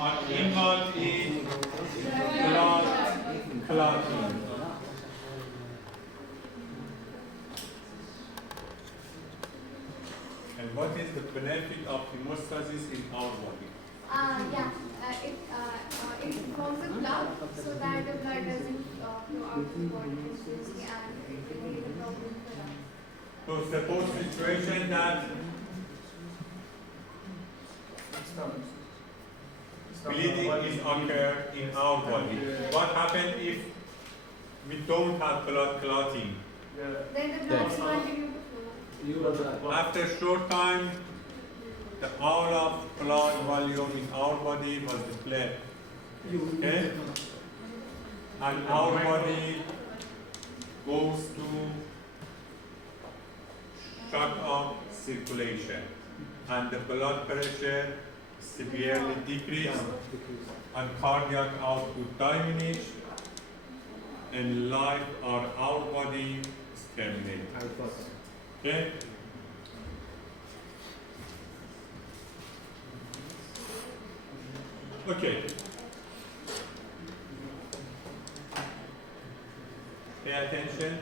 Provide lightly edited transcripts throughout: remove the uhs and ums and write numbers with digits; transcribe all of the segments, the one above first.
are involved in blood clotting. And what is the benefit of hemostasis in our body? It forms a clot so that the blood doesn't flow out of the body continuously and it creates a problem for us. So suppose situation that bleeding is occurred in our body. What happens if we don't have blood clotting? Then the blood will continue to flow. After a short time, the all of blood volume in our body was depleted. Okay? And our body goes to shut off circulation. And the blood pressure severely decreased and cardiac output diminished and life or our body is terminated. Okay? Okay. Pay attention.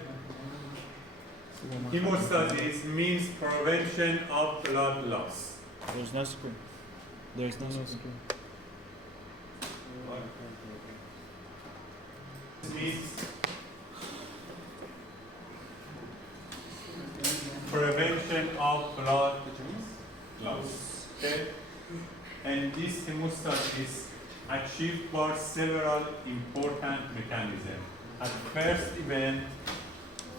Hemostasis means prevention of blood loss. There's no screw. There's no screw. Means prevention of blood loss. Okay? And this hemostasis is achieved by several important mechanisms. At first event,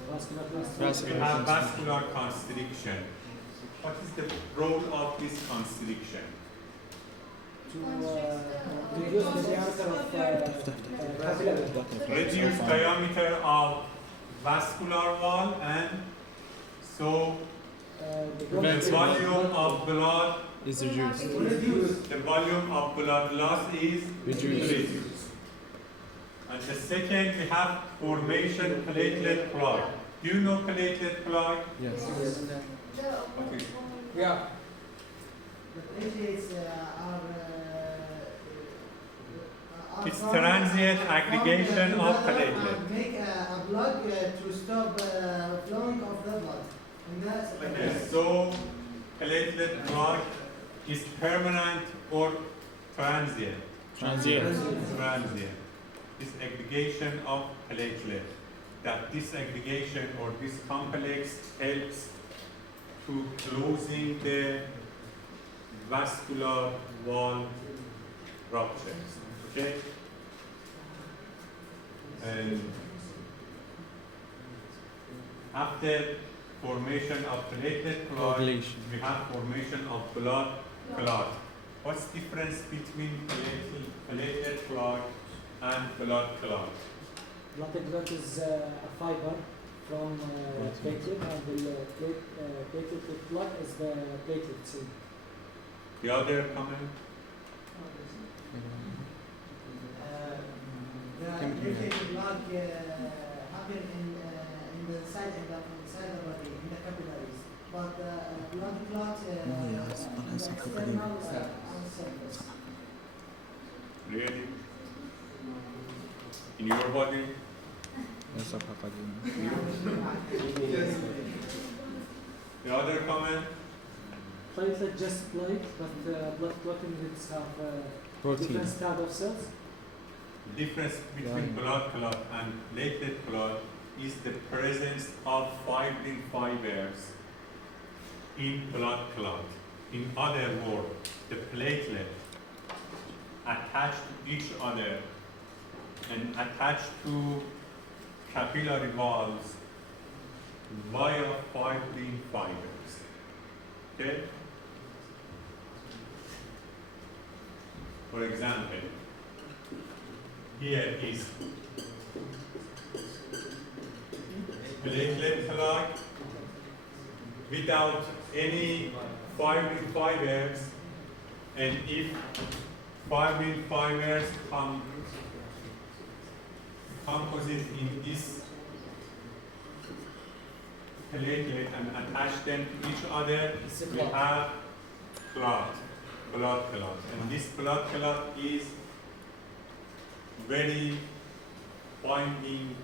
we have vascular constriction. What is the role of this constriction? Reduce diameter of vascular wall and so the volume of blood Is reduced. the volume of blood loss is reduced. And the second, we have formation platelet clot. Do you know platelet clot? Yes. Okay. Yeah. The platelets It's transient aggregation of platelet. Make a blood to stop flowing of the blood. And that's Okay, so platelet clot is permanent or transient? Transient. Transient. This aggregation of platelet. That this aggregation or this complex helps to closing the vascular wall ruptures. Okay? And after formation of platelet clot, Coagulation. we have formation of blood clot. What's the difference between platelet clot and blood clot? Blood clot is a fiber from platelet, and the platelet clot is the platelet cell. The other comment? the platelet blood happen in the inside the body, in the capillaries. But blood clot in the external surface. Really? In your body? The other comment? Platelet just plate, but blood clotting it's have Protein. different type of cells. The difference between blood clot and platelet clot is the presence of fibrin fibers in blood clot. In other words, the platelet attached to each other and attached to capillary walls via fibrin fibers. Okay? For example, here is platelet clot without any fibrin fibers, and if fibrin fibers composite in this platelet and attach them to each other, we have clot. blood clot. And this blood clot is very binding,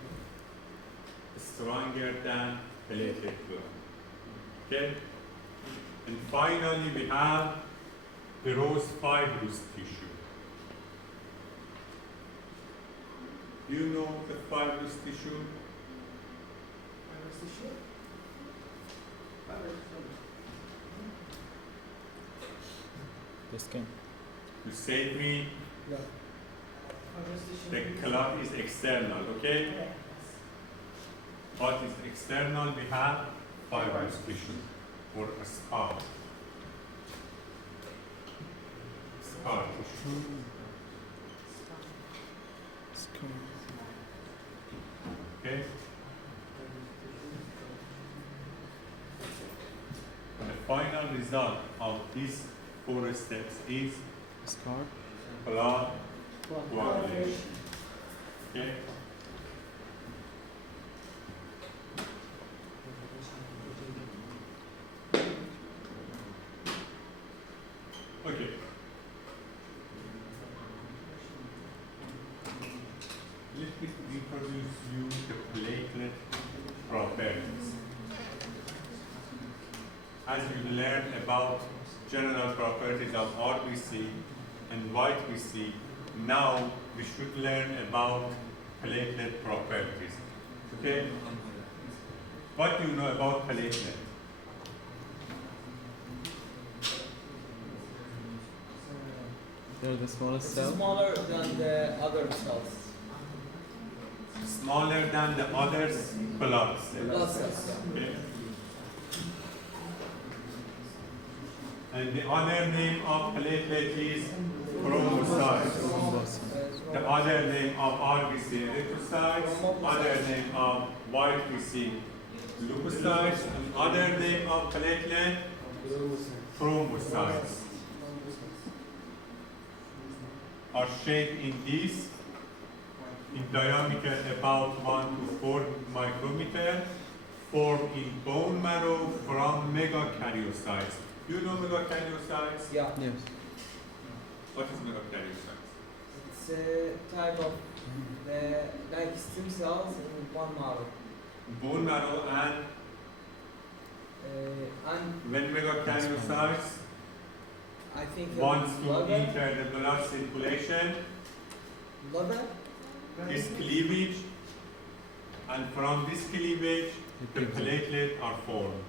stronger than platelet blood. Okay? And finally, we have porous fibrous tissue. Do you know the fibrous tissue? Fibrous tissue? Fibrous tissue. The skin. You said me Yeah. Fibrous tissue. the clot is external, okay? Yes. What is external? We have fibrous tissue or a scar. Scar tissue. Skin. Okay? And the final result of these 4 steps is Scar. blood coagulation. Okay? Okay. Let me introduce you the platelet properties. As you learn about general properties of RBC and white BC, now we should learn about platelet properties. Okay? What do you know about platelet? They're the smallest It's cell. smaller than the other cells. Smaller than the others, blood cells. Blood cells. Okay? And the other name of platelet is chromocytes. The other name of RBC, erythrocytes. Other name of white BC, leukocytes. And other name of platelet, chromocytes. Are shaped in this, in diameter about 1 to 4 micrometer, formed in bone marrow from megakaryocytes. You know megakaryocytes? Yeah. Yes. What is megakaryocytes? It's a type of like stem cells in bone marrow. Bone marrow And when megakaryocytes I think wants to liver. enter the blood circulation, Liver? is cleavage, and from this cleavage, the platelet are formed.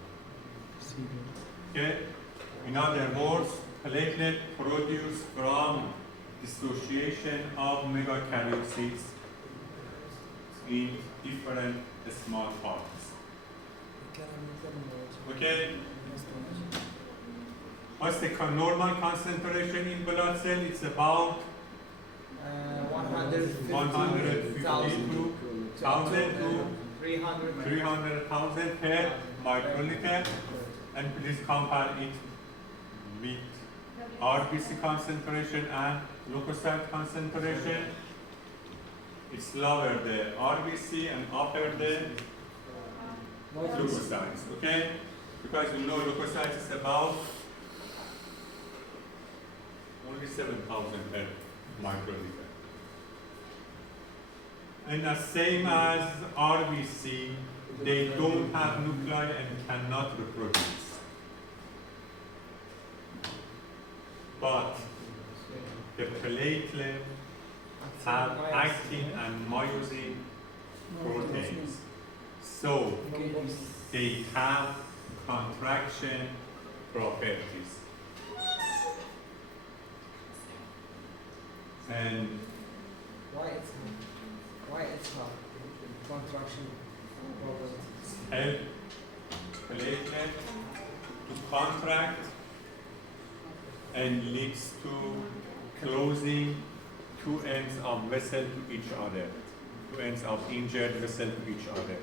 Okay? In other words, platelet produced from dissociation of megakaryocytes in different small parts. Okay? What's the normal concentration in blood cell? It's about 150 150,000 to 1,000 to 300. 300,000 per microliter. And please compare it with RBC concentration and leukocyte concentration. It's lower the RBC and upper the leukocytes, okay? Because you know leukocytes is about only 7,000 per microliter. And the same as RBC, they don't have nuclei and cannot reproduce. But the platelet have actin and myosin proteins. So they have contraction properties. And Why it's hard? Contraction properties. help platelet to contract and leads to closing 2 ends of vessel to each other, 2 ends of injured vessel to each other.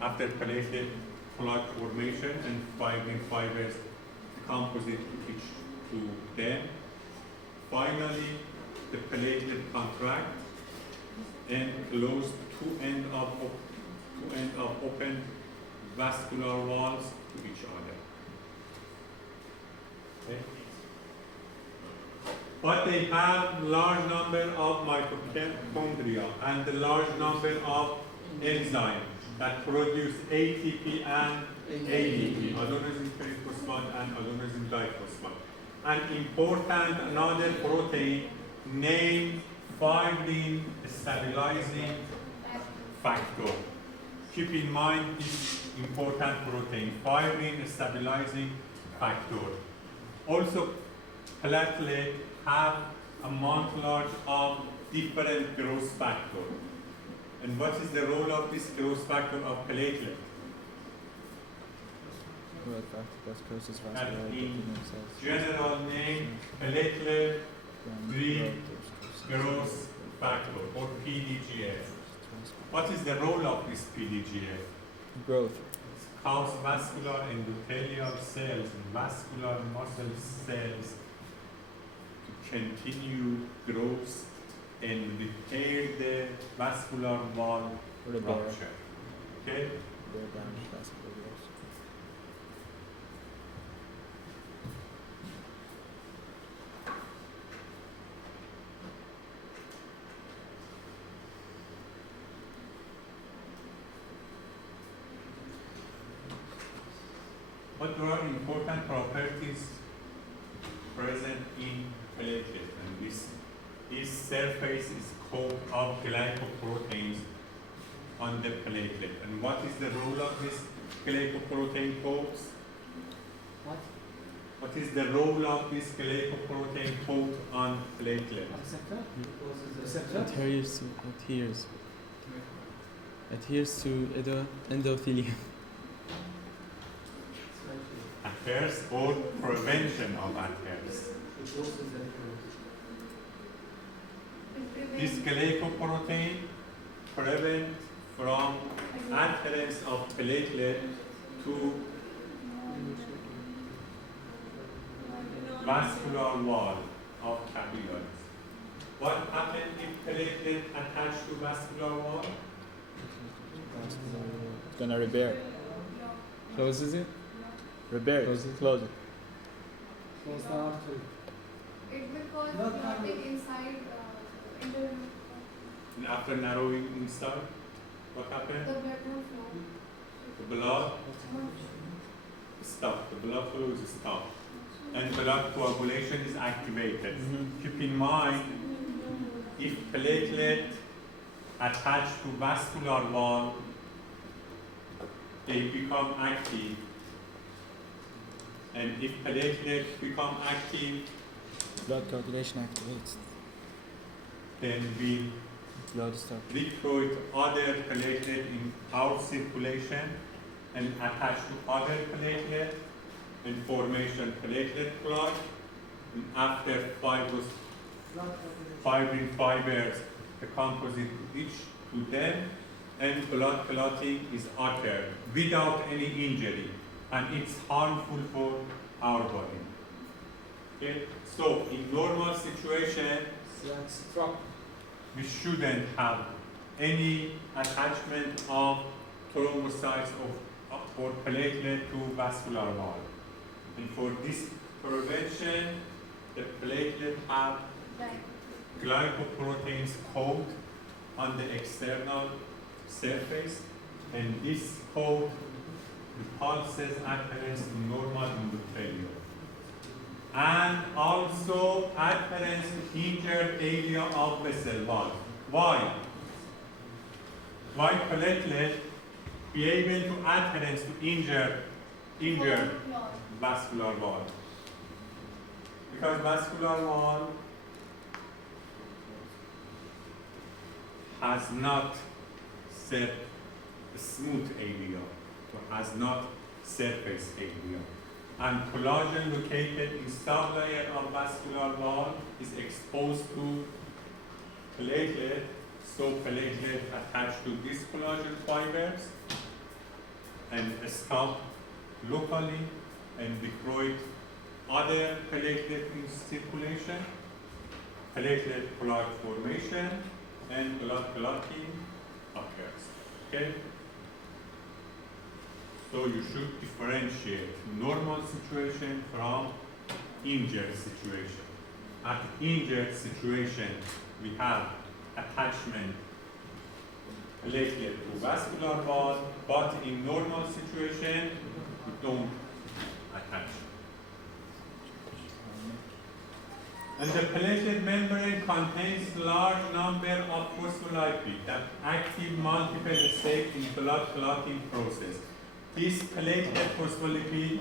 After platelet plug formation and fibers composite to them, finally the platelet contract and close 2 ends of open vascular walls to each other. Okay? but they have large number of mitochondria and a large number of enzymes that produce ATP and ADP, adenosine triphosphate and adenosine diphosphate. An important another protein named fibrin stabilizing factor. Keep in mind this important protein, fibrin stabilizing factor. Also, platelets have a multitude of different growth factors. And what is the role of this growth factor of platelet? Growth factor, that's causes And vascular in endothelial cells. general name, platelet Then growth factor or PDGF. What is the role of this PDGF? growth. Cause vascular endothelial cells and vascular muscle cells to continue growth and repair the vascular wall Repair. rupture. Okay? Repair damage vascular growth. What are important properties present in platelet? And this surface is coat of glycoproteins on the platelet. And what is the role of this glycoprotein coats? What? What is the role of this glycoprotein coat on platelet? Receptor? Adheres to endothelium. Adheres or prevention of adheres. This glycoprotein prevent from adherence of platelet to vascular wall of capillaries. What happens if platelet attached to vascular wall? It's gonna repair. Closes it? Repair. Close it. Close it. Close the artery. It will cause Not clotting inside into And after narrowing inside, what the happens? blood won't flow. The blood stop. The blood flow is stopped. And blood coagulation is activated. Keep in mind, if platelet attached to vascular wall, they become active. And if platelet become active, Blood coagulation activates. then we Blood start. recruit other platelet in our circulation and attach to other platelet and formation platelet clot. And after fibrin fibers decompose each to them, and blood clotting is occurred without any injury, and it's harmful for our body. Okay? So in normal situation, Like stroke. we shouldn't have any attachment of thrombocytes or platelet to vascular wall. And for this prevention, the platelet have glycoproteins coat on the external surface, and this coat repulses adherence to normal endothelium. And also adherence to injured area of vessel wall. Why? Why platelet be able to adherence to injured vascular wall? Because vascular wall has not set a smooth area, or has not surface area. And collagen located in sublayer of vascular wall is exposed to platelet, so platelet attached to these collagen fibers and stop locally and recruit other platelet in circulation, platelet clot formation, and blood clotting occurs. Okay? So you should differentiate normal situation from injured situation. at injured situation, we have attachment platelet to vascular wall, but in normal situation, we don't attach. And the platelet membrane contains large number of phospholipids that active multiple steps in blood clotting process. This platelet phospholipid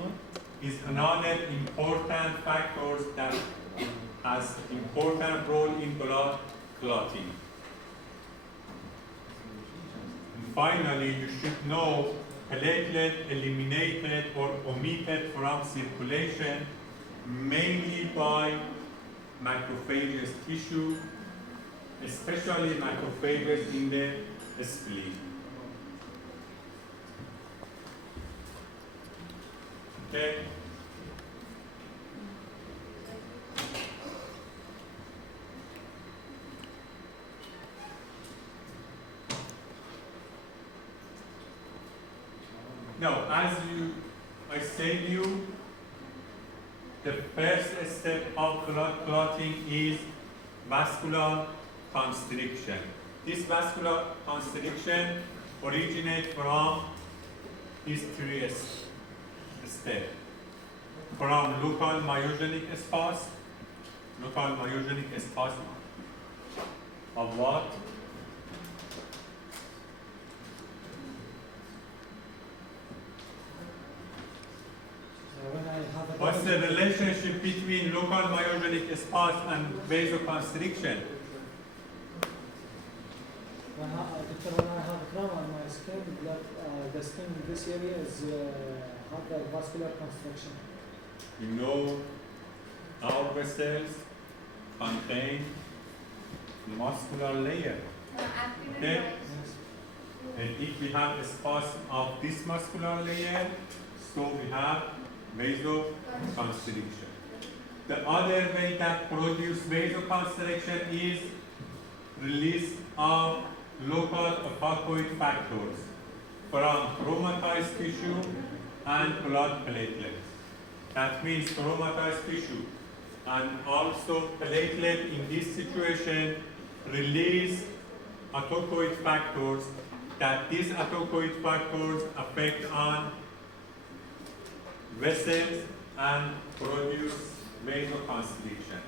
is another important factor that has important role in blood clotting. And finally, you should know platelet eliminated or omitted from circulation mainly by macrophages tissue, especially macrophages in the spleen. Okay. Now, as I said to you, the first step of blood clotting is vascular constriction. This vascular constriction originates from these three steps. From local myogenic spasm of what? What's the relationship between local myogenic spasm and vasoconstriction? When I have trauma on my skin, the skin in this area is have the vascular constriction. You know, our vessels contain muscular layer. Okay? And if we have a spasm of this muscular layer, so we have vasoconstriction. The other way that produces vasoconstriction is release of local evacuate factors from traumatized tissue and blood platelets. That means traumatized tissue and also platelet in this situation release autocoid factors that these autocoid factors affect on vessels and produce vasoconstriction.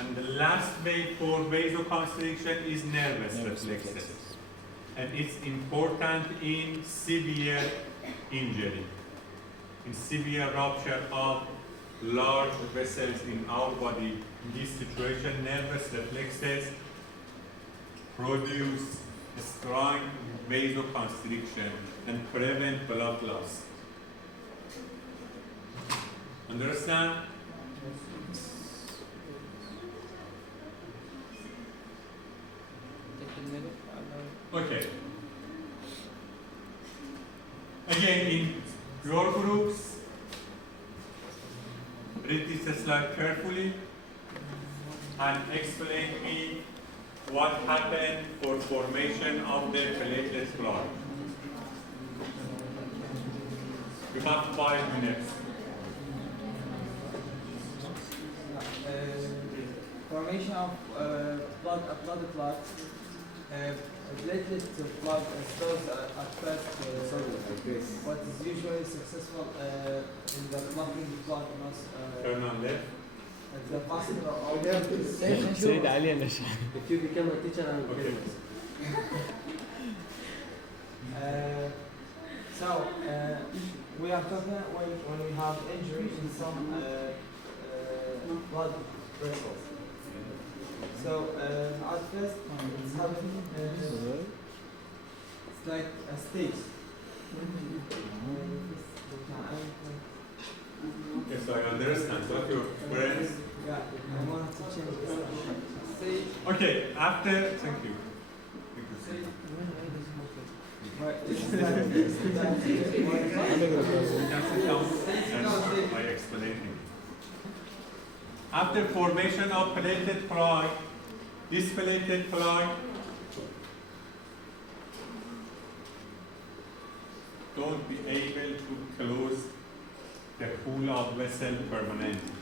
And the last way for vasoconstriction is nervous reflexes. And it's important in severe injury, in severe rupture of large vessels in our body. In this situation, nervous reflexes produce strong vasoconstriction and prevent blood loss. Understand? Okay. Again, in your groups, read this slide carefully and explain me what happened for formation of the platelet clot. You have 5 minutes. Formation of blood clot. Platelet clot starts at first, but is usually successful in the clotting clot Turn on left. the vascular سيد علي أنا If you become a teacher, I'm Okay. So we are talking when we have injury in some blood vessels. So at first it's happening. It's like a stage. Yes, I understand what your friends. Yeah, I want to change this. Stage. Okay, after, thank you. Right. You can sit down and I explain it. After formation of platelet clot, this platelet clot don't be able to close the pool of vessel permanently.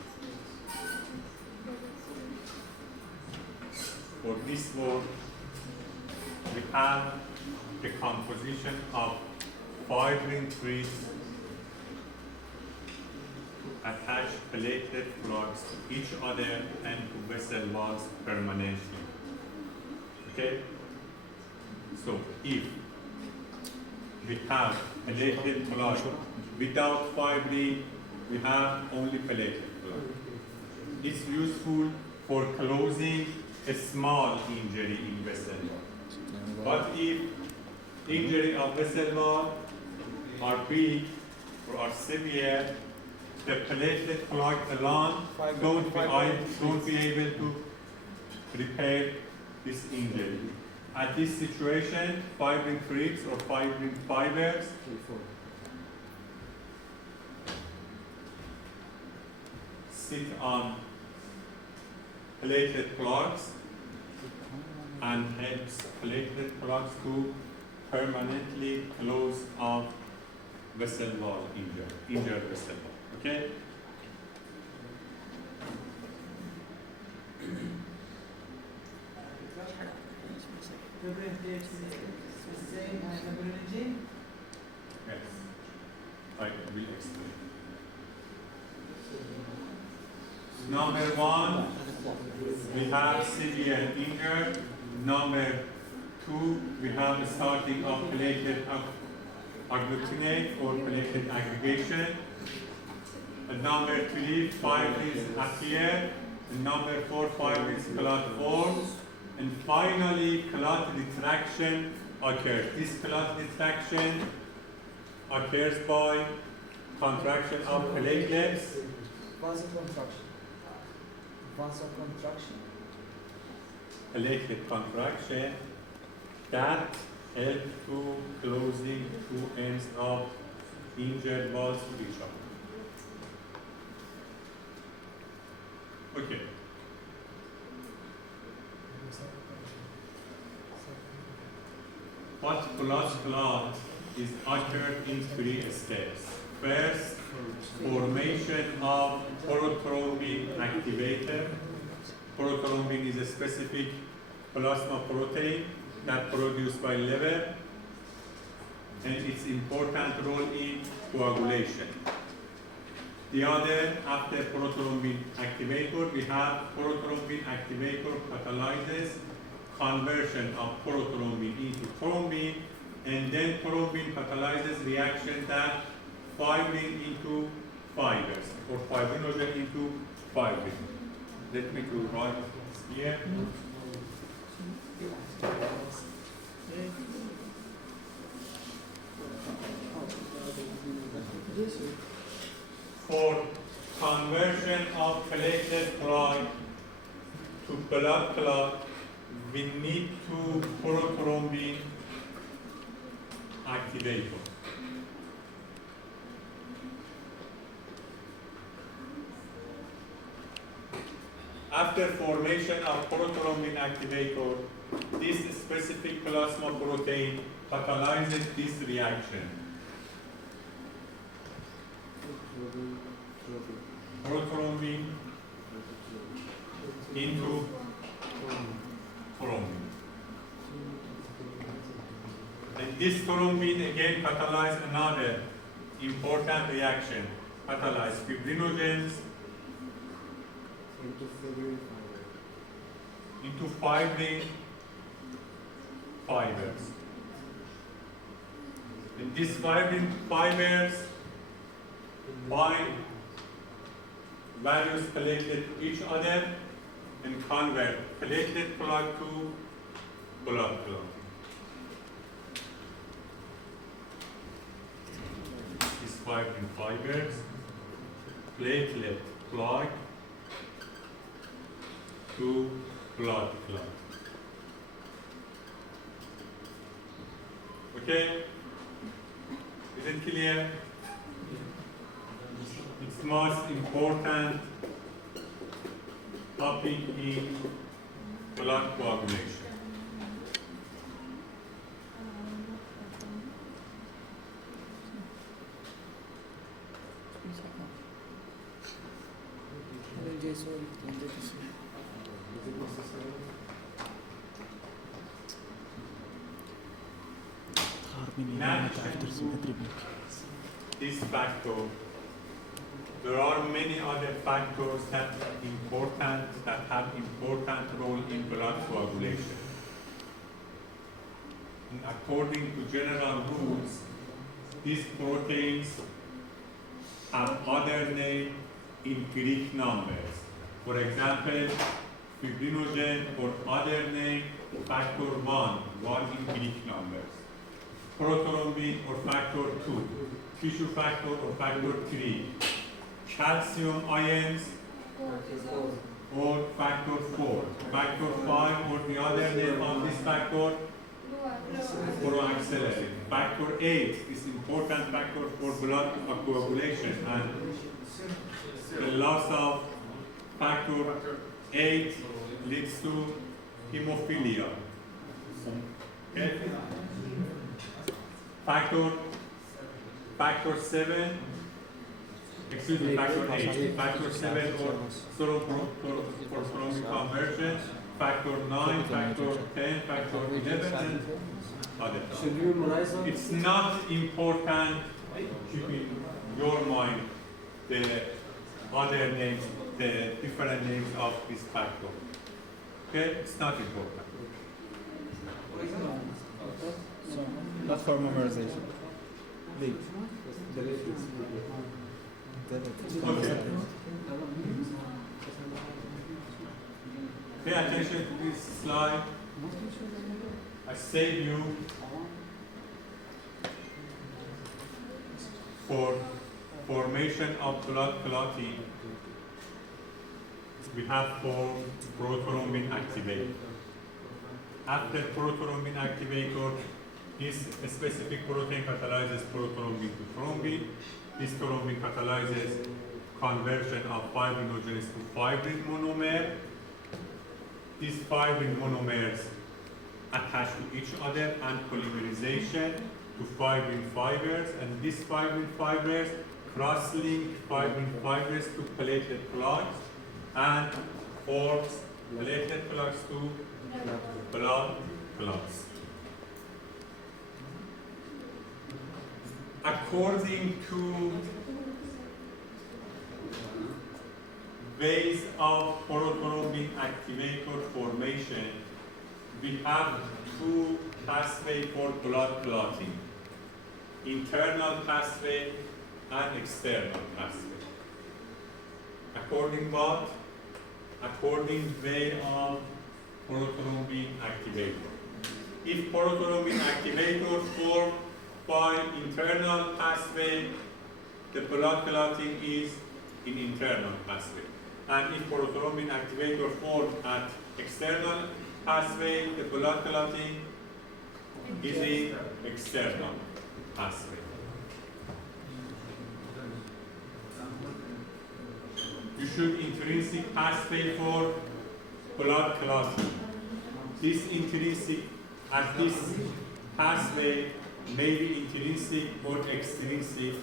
for this word, we have the composition of fibrin trees attach platelet plugs to each other and to vessel walls permanently. Okay? So if we have platelet plug without fibrin, we have only platelet plug. It's useful for closing a small injury in vessel wall. But if injury of vessel wall are big or are severe, the platelet plug alone don't be able to repair this injury. At this situation, fibrin threads or fibrin fibers sit on platelet plugs and helps platelet plugs to permanently close off vessel wall injured vessel wall. Okay? Fibrin plates is the same as fibrinogen. Yes. I will explain. Number one, we have severe injury. Number two, we have the starting of platelet agglutinate or platelet aggregation. And number three, fibrins appear. And number four, fibrins clot forms. And finally, clot retraction occurs. This clot retraction occurs by contraction of platelets. Vasocontraction. Vasocontraction. Platelet contraction that help to closing two ends of injured walls to each other. Okay. What blood clot is occurred in three steps. First, formation of prothrombin activator. Prothrombin is a specific plasma protein that produced by liver, and its important role in coagulation. The other, after prothrombin activator, we have prothrombin activator catalyzes conversion of prothrombin into thrombin, and then thrombin catalyzes reaction that fibrin into fibers, or fibrinogen into fibrin. Let me do right here. For conversion of platelet clot to blood clot, we need two prothrombin activator. After formation of prothrombin activator, this specific plasma protein catalyzes this reaction. Prothrombin into thrombin. And this thrombin again catalyzes another important reaction, catalyze fibrinogens into fibrin fibers. And these fibrin fibers bind various platelets to each other and convert platelet plug to blood clot. These fibrin fibers, platelet plug to blood clot. Okay? Is it clear? It's most important topic in blood coagulation. in addition to this factor, there are many other factors that have important role in blood coagulation. And according to general rules, these proteins have other name in Greek numbers. For example, fibrinogen or other name factor 1 in Greek numbers. Prothrombin or factor 2, tissue factor or factor 3, calcium ions or factor 4, factor 5 or the other name of this factor, proaccelerate. Factor 8 is important factor for blood coagulation, and the loss of factor 8 leads to hemophilia. Okay? Factor 7, excuse me, factor 8, factor 7 or thrombin conversion, factor 9, factor 10, factor 11, and other. Should you memorize them? It's not important keep in your mind the other names, the different names of this factor. Okay, it's not important. So, not for memorization. Leave. Okay. Pay attention to this slide. I saved you for formation of blood clotting. We have formed prothrombin activator. After prothrombin activator, this specific protein catalyzes prothrombin to thrombin. This thrombin catalyzes conversion of fibrinogens to fibrin monomer. These fibrin monomers attach to each other and polymerization to fibrin fibers, and these fibrin fibers cross-link fibrin fibers to platelet plugs and forms platelet plugs to blood clots. According to ways of prothrombin activator formation, we have two pathways for blood clotting: internal pathway and external pathway. According what? According way of prothrombin activator. If prothrombin activator formed by internal pathway, the blood clotting is in internal pathway. And if prothrombin activator formed at external pathway, the blood clotting is in external pathway. You should intrinsic pathway for blood clotting. This intrinsic, at this pathway, may be intrinsic or extrinsic.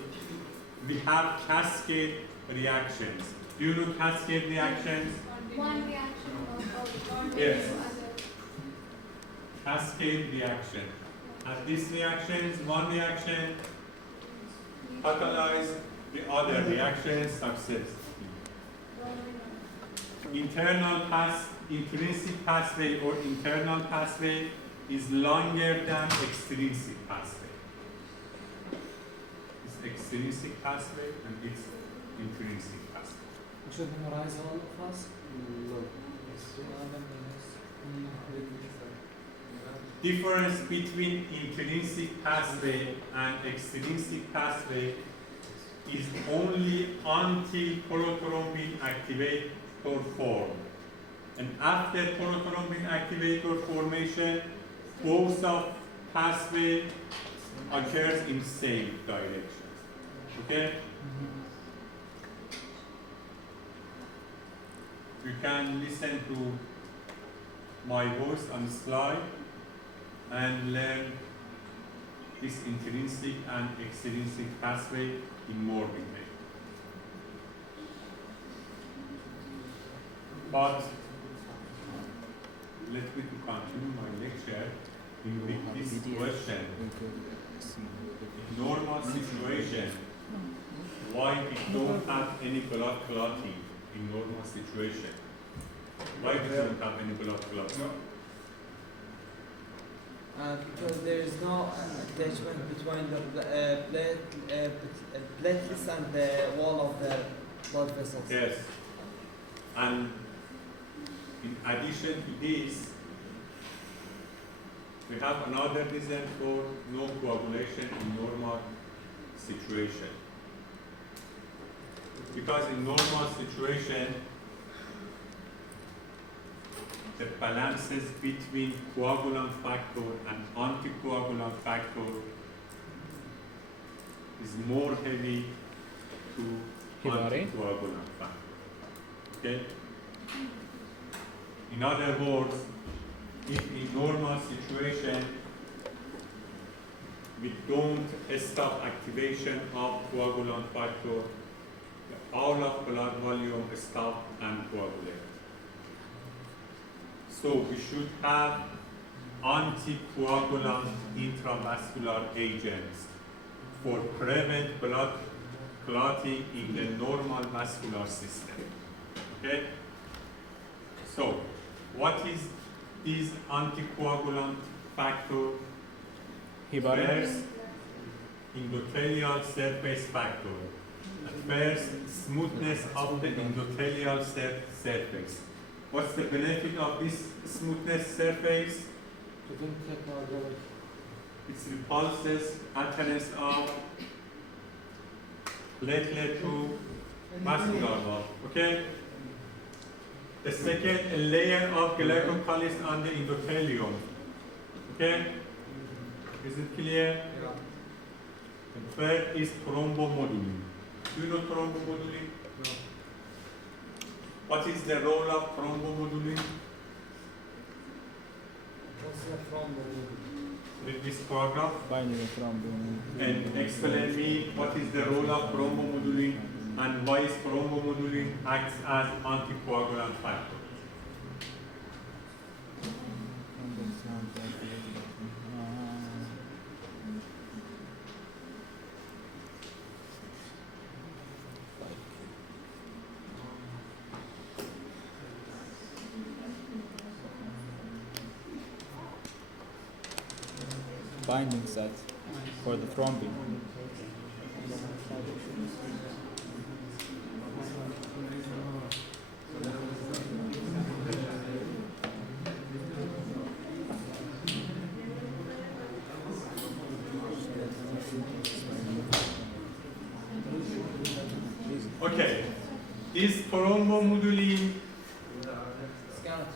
We have cascade reactions. Do you know cascade reactions? One reaction of Yes. Cascade reaction. At these reactions, one reaction catalyze the other reaction successfully. Intrinsic pathway or internal pathway is longer than extrinsic pathway. It's extrinsic pathway and it's intrinsic pathway. We should memorize all of us. No. Difference between intrinsic pathway and extrinsic pathway is only until prothrombin activator form. And after prothrombin activator formation, both of pathway occurs in same direction. Okay? You can listen to my voice on slide and learn this intrinsic and extrinsic pathway in more detail. But let me to continue my lecture with this question. normal situation, why we don't have any blood clotting in normal situation? Why we don't have any blood clotting? Because there is no attachment between the platelets and the wall of the blood vessels. Yes. And in addition to this, we have another reason for no coagulation in normal situation. Because in normal situation, the balances between coagulant factor and anticoagulant factor is more heavy to Hibari? anticoagulant factor. Okay? In other words, if in normal situation we don't stop activation of coagulant factor, all of blood volume stop and coagulate. So we should have anticoagulant intravascular agents for prevent blood clotting in the normal vascular system. Okay? So, what is this anticoagulant factor? Hibari? First, endothelial surface factor. First, smoothness of the endothelial surface. What's the benefit of this smoothness surface? It repulses appearance of platelet to vascular wall. Okay? The second, a layer of glycocalyx on the endothelium. Okay? Is it clear? The third is thrombomodulin. Do you know thrombomodulin? No. What is the role of thrombomodulin? What's the thrombomodulin? Read this paragraph Binding the thrombin. and explain me what is the role of thrombomodulin and why is thrombomodulin acts as anticoagulant factor. Binding set for the thrombin. Okay, this thrombomodulin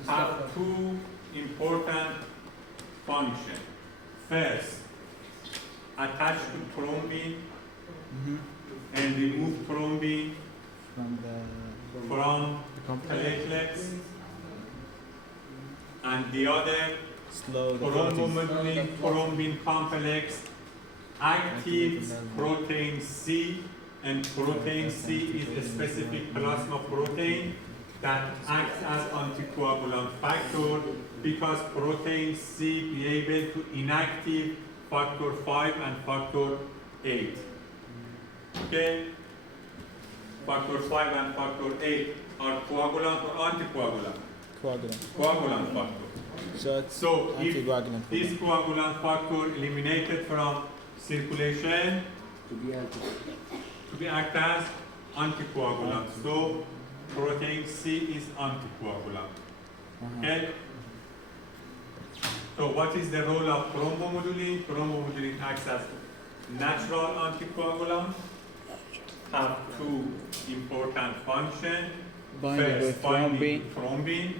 have two important functions. First, attach to thrombin and remove thrombin From from platelets, and the other slow the protein. thrombomodulin thrombin complex activates protein C, and protein C is a specific plasma protein that acts as anticoagulant factor because protein C be able to inactive factor 5 and factor 8. Okay? Factor 5 and factor 8 are coagulant or anticoagulant? Coagulant. Coagulant factor. So it's So if anticoagulant. for this them. coagulant factor eliminated from circulation To be anti. to be act as anticoagulant. So protein C is anticoagulant. Okay? So what is the role of thrombomodulin? Thrombomodulin acts as natural anticoagulant, have two important functions. Binding First, with binding thrombin. thrombin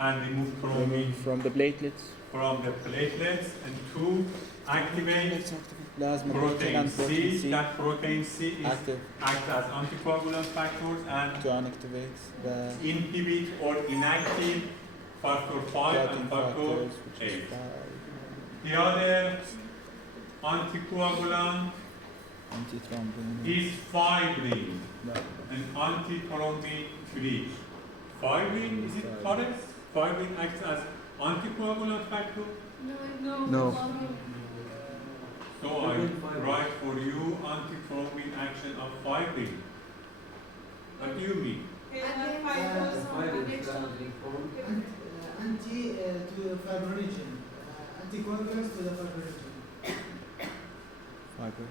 and remove thrombin Removed from the platelets. from the platelets, and two, activate Plasma protein and protein C. C That protein C is active act as anticoagulant factors and to inactivate the inhibit or inactive factor 5 clotting and factor factors, which 8. is 5. The other anticoagulant Antithrombin. is fibrin, No. an antithrombin 3. Fibrin, is it correct? Fibrin acts as anticoagulant factor. No, No. So I write for you antithrombin action of fibrin. What do you mean? Anti to fibrinogen, anticoagulants to the fibrinogen. Fiber.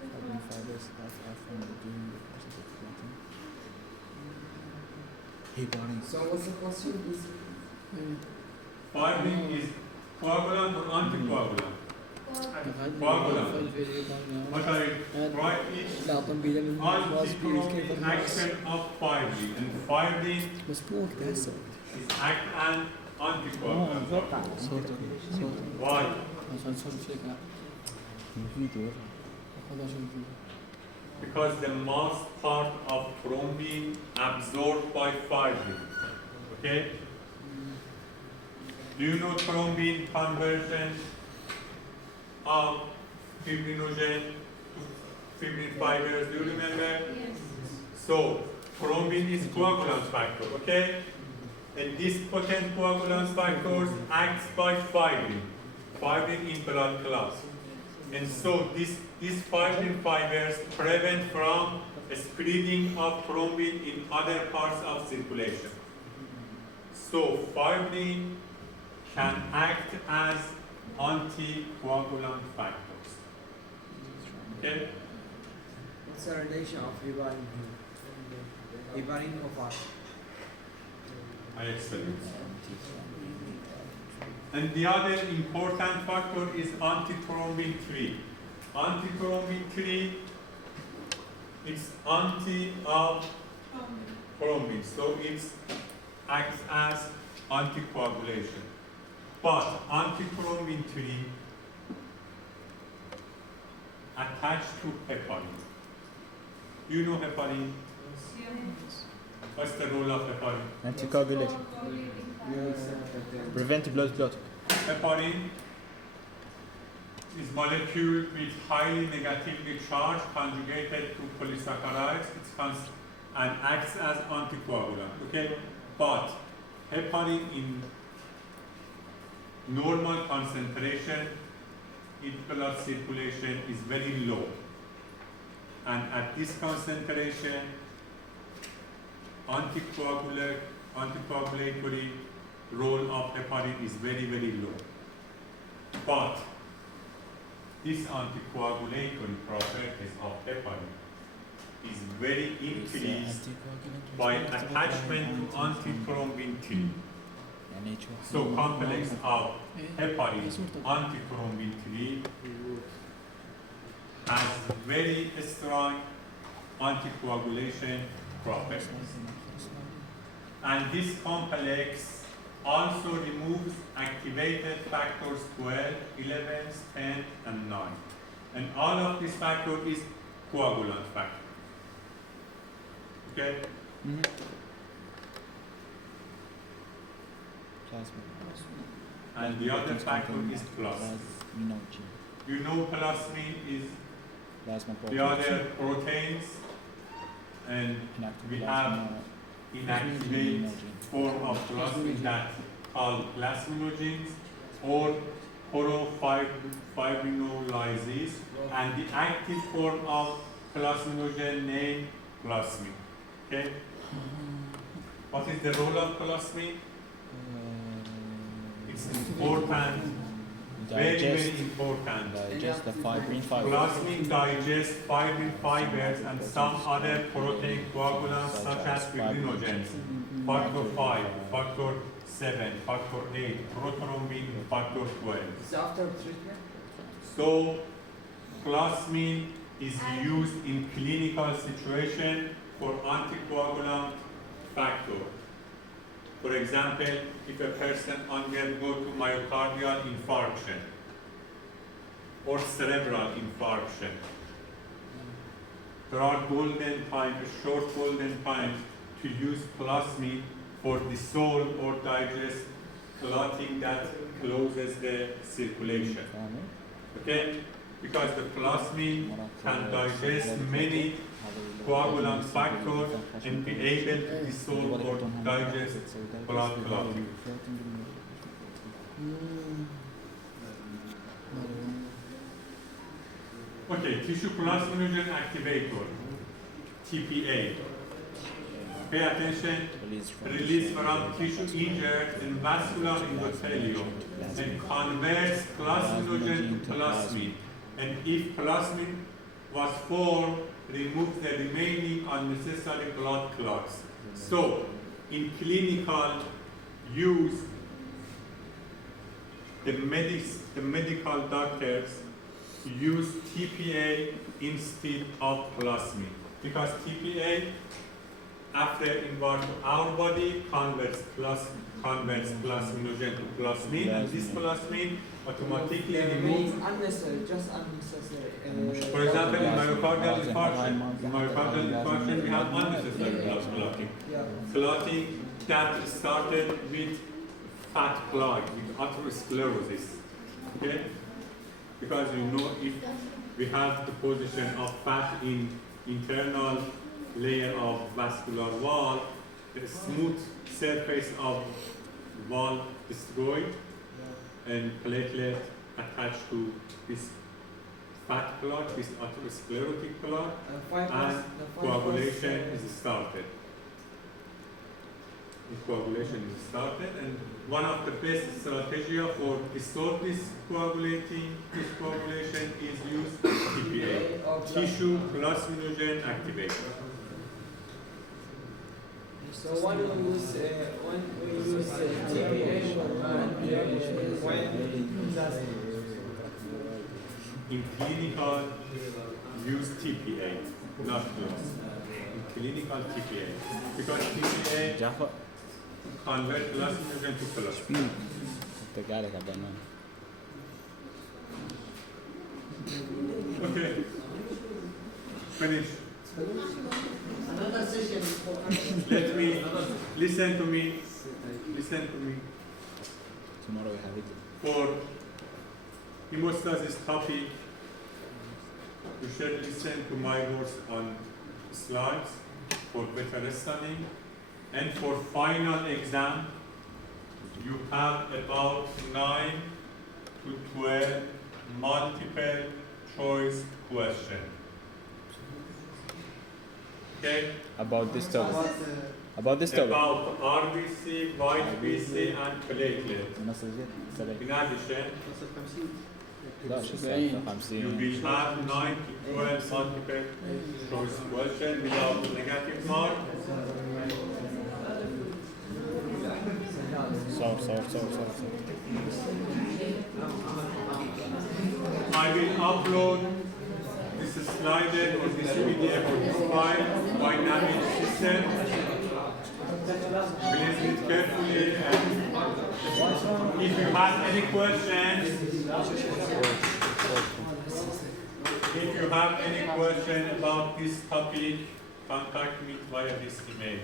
Carbon fibers that are formed during the process of clotting. Heparin. So what's the question? Fibrin is coagulant or anticoagulant? Coagulant. What I write is antithrombin action of fibrin, and fibrin is act as anticoagulant. Why? Because the most part of thrombin absorbed by fibrin. Okay? Do you know thrombin conversion of fibrinogen to fibrin fibers? Do you remember? Yes. So, thrombin is coagulant factor, okay? And these potent coagulant factors acts by fibrin in blood clots. And so these fibrin fibers prevent from spreading of thrombin in other parts of circulation. So fibrin can act as anticoagulant factors. Okay? What's the relation of heparin here? Heparin or what? I explain. And the other important factor is antithrombin 3. Antithrombin 3, it's anti of thrombin, so it acts as anticoagulation. But antithrombin 3 attached to heparin. You know heparin? What's the role of heparin? Anticoagulation. Prevent blood clot. Heparin is molecule with highly negatively charged conjugated to polysaccharides. And acts as anticoagulant. Okay, but heparin in normal concentration in blood circulation is very low, and at this concentration, anticoagulatory role of heparin is very, very low. But this anticoagulatory properties of heparin is very increased by attachment to antithrombin 3. So complex of heparin antithrombin 3 has very strong anticoagulation properties. And this complex also removes activated factors 12, 11, 10, and 9. And all of these factors is coagulant factor. Okay? And the other factor is plasmin. You know plasmin is the other proteins, and we have inactivated form of plasmin that called plasminogens or porofibrinolysis, and the active form of plasminogen named plasmin. Okay? What is the role of plasmin? It's important, very important. Digest the fibrin fibers. Plasmin digests fibrin fibers and some other protein coagulants such as fibrinogens, factor 5, factor 7, factor 8, prothrombin, factor 12. It's after treatment? So, plasmin is used in clinical situation for anticoagulant factor. For example, if a person undergoes to myocardial infarction or cerebral infarction, there are golden times, short golden times to use plasmin for dissolve or digest clotting that closes the circulation. Okay? Because the plasmin can digest many coagulant factors and be able to dissolve or digest blood clotting. tissue plasminogen activator, TPA. Pay attention, release from tissue injured in vascular endothelium and converts plasminogen to plasmin. And if plasmin was formed, remove the remaining unnecessary blood clots. So, in clinical use, the medical doctors use TPA instead of plasmin, because TPA, after involved to our body, converts plasminogen to plasmin, and this plasmin automatically removes. Unnecessary, just unnecessary. For example, in myocardial infarction, we have unnecessary blood clotting. Yeah. Clotting that started with fat clot, with atherosclerosis. Okay? Because you know, if we have the position of fat in internal layer of vascular wall, the smooth surface of wall destroyed, and platelet attached to this fat clot, this atherosclerotic clot, and coagulation is started. Coagulation is started, and one of the best strategies for stop this coagulation is use TPA, tissue plasminogen activator. So when we use TPA, In clinical, use TPA, not plus. In clinical TPA, because TPA جعفر convert plasminogen to plasmin. اتكل عليك عبد الرحمن. Okay. Finish. Another session for Let me listen to me. Listen to me. Tomorrow we have it. For hemostasis topic, you should listen to my words on slides for better studying. And for final exam, you have about 9 to 12 multiple choice questions. Okay? About this topic. About this topic. About RBC, white BC, and platelet. النص الجديد 70. In addition, لا شو 50. you will have 9 to 12 multiple choice questions without negative mark. صور. I will upload this slider or this PDF or this file by Navi's system. Please read carefully, and if you have any questions, about this topic, contact me via this email.